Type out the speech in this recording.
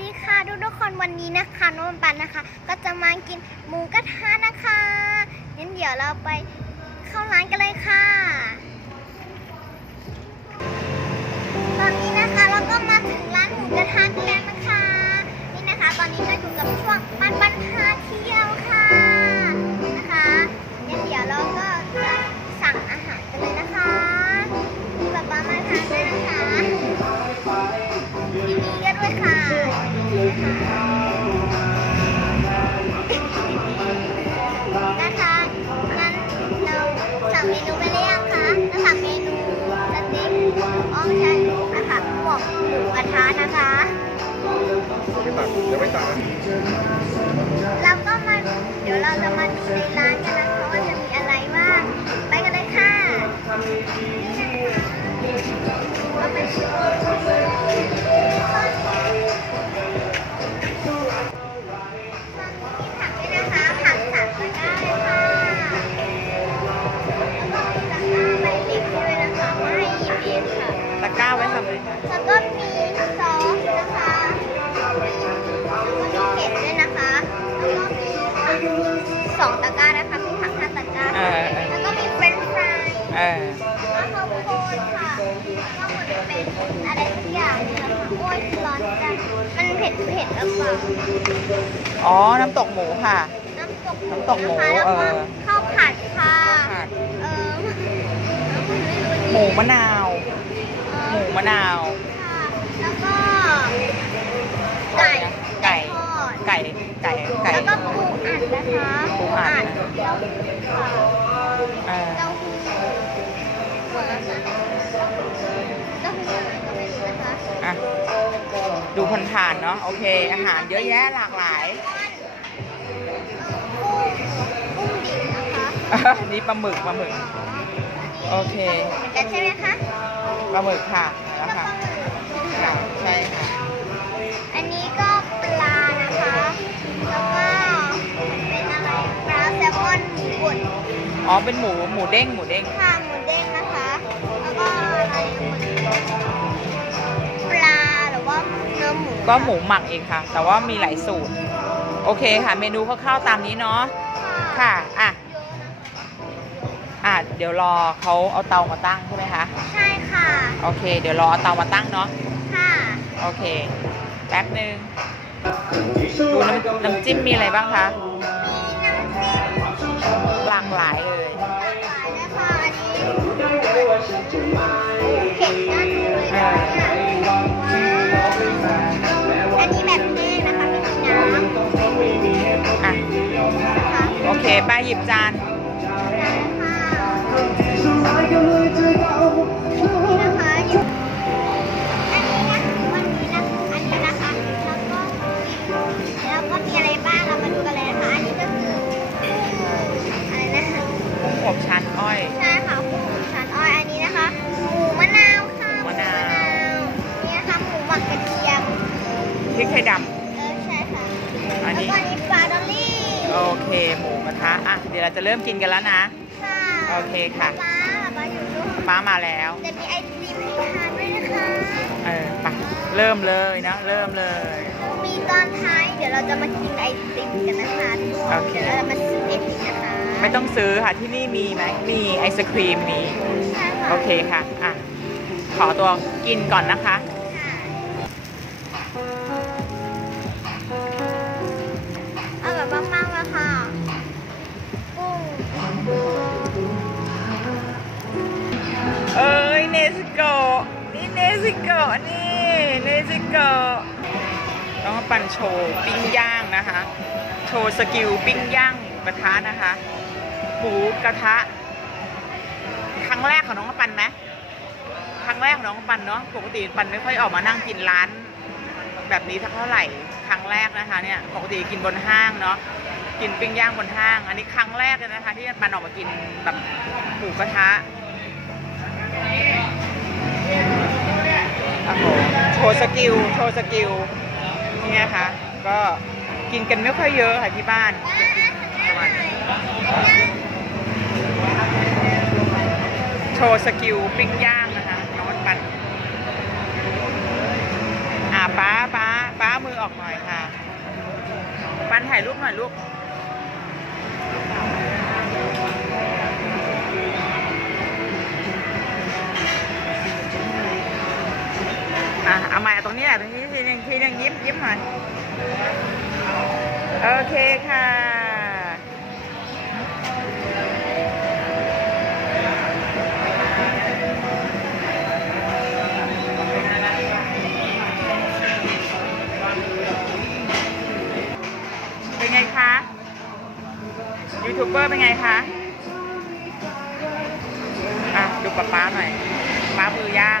ดีค่ะทุกทุกคนวันนี้นะคะน้องปันนะคะ ก็จะมากินหมูกระทะนะคะงั้นเดี๋ยวเราไปเข้าร้านกันเลยค่ะ ต็กอ๋อไม่ใช่นะคะหมวกหมูกระทะนะคะ ไม่ตัดเดี๋ยวไม่ตัดเราก็มาเดี๋ยวเราจะมาดูในร้านกันนะคะ อะไรทุกอย่างเนี่ยค่ะโอ้ยร้อนจังมันเผ็ดเผ็ดแล้วเปล่าอ๋อ น้ำตกหมูค่ะ น้ำตกน้ำตกหมูนะคะแล้วก็เออ ข้าวผัดค่ะผัดเออหมูมะนาว เออหมูมะนาว ค่ะแล้วก็ไก่ไก่ ทอดไก่ ไก่ ไก่ แล้วก็ปูอัดนะคะปูอัดเต้าหู้ ดูพันผ่านๆเนาะโอเค อาหารเยอะแยะหลากหลายกุ้งกุ้งดิบนะคะนี่ปลาหมึกปลาหมึก โอเคเหมือนกันใช่ไหมคะปลาหมึกค่ะแล้วแล้วค่ะก็หมึกค่ะใช่ค่ะ อันนี้ก็ปลานะคะ แล้วก็เป็นอะไรปลาแซลมอนหมูบดอ๋อเป็นหมูหมูเด้งหมูเด้งค่ะหมูเด้งนะคะ แล้วก็อะไรหมูปลาหรือว่า เนื้อหมูก็หมูหมักเองค่ะ แต่ว่ามีหลายสูตร โอเคค่ะ เมนูคร่าวๆตามนี้เนาะ ค่ะ อะ อะ เดี๋ยวรอเขาเอาเตามาตั้งใช่ไหมคะ ใช่ค่ะ โอเค เดี๋ยวรอเอาเตามาตั้งเนาะ ค่ะ โอเค แป๊บหนึ่งดูน้ำน้ำจิ้มมีอะไรบ้างคะมีน้ำจิ้มหลากหลายเลย ไปหยิบจาน เดี๋ยวเราจะเริ่มกินกันแล้วนะ ค่ะโอเคค่ะปลาปลาอยู่ด้วยป้ามาแล้ว จะมีไอศครีมให้ทานด้วยนะคะ เออไปเริ่มเลยนะ เริ่มเลย มีตอนท้ายเดี๋ยวเราจะมากินไอติมกันนะคะทุกคนโอเค เดี๋ยวเราจะมาซื้อไอติมนะคะไม่ต้องซื้อค่ะที่นี่มีไหมมีไอศครีมมี ใช่ค่ะ โอเคค่ะ อะ ขอตัวกินก่อนนะคะค่ะะนี่เนสโกะต้องปั่นโชว์ปิ้งย่างนะคะ โชว์สกิลปิ้งย่างหมูกระทะนะคะหมูกระทะ ครั้งแรกของน้องปันไหมครั้งแรกของน้องปันเนาะปกติปันไม่ค่อยออกมานั่งกินร้าน แบบนี้สักเท่าไหร่ครั้งแรกนะคะเนี่ยปกติกินบนห้างเนาะกินปิ้งย่างบนห้าง อันนี้ครั้งแรกเลยนะคะ ที่ปันออกมากินแบบหมูกระทะ โชว์สกิลโชว์สกิลนี่นะคะ ก็กินกันไม่ค่อยเยอะค่ะที่บ้านประมาณนี้โชว์สกิลปิ้งย่างนะคะน้องปันอ่าป้าป้าป้ามือออกหน่อยค่ะ ปันถ่ายรูปหน่อยลูก เอาใหม่ตรงนี้ตรงนี้ทีหนึงทีหนึงยิ้มยิ้มหน่อยโอเคค่ะ เป็นไงคะยูทูบเบอร์เป็นไงคะอะดูป๊าป๊าหน่อยป๊ามือย่าง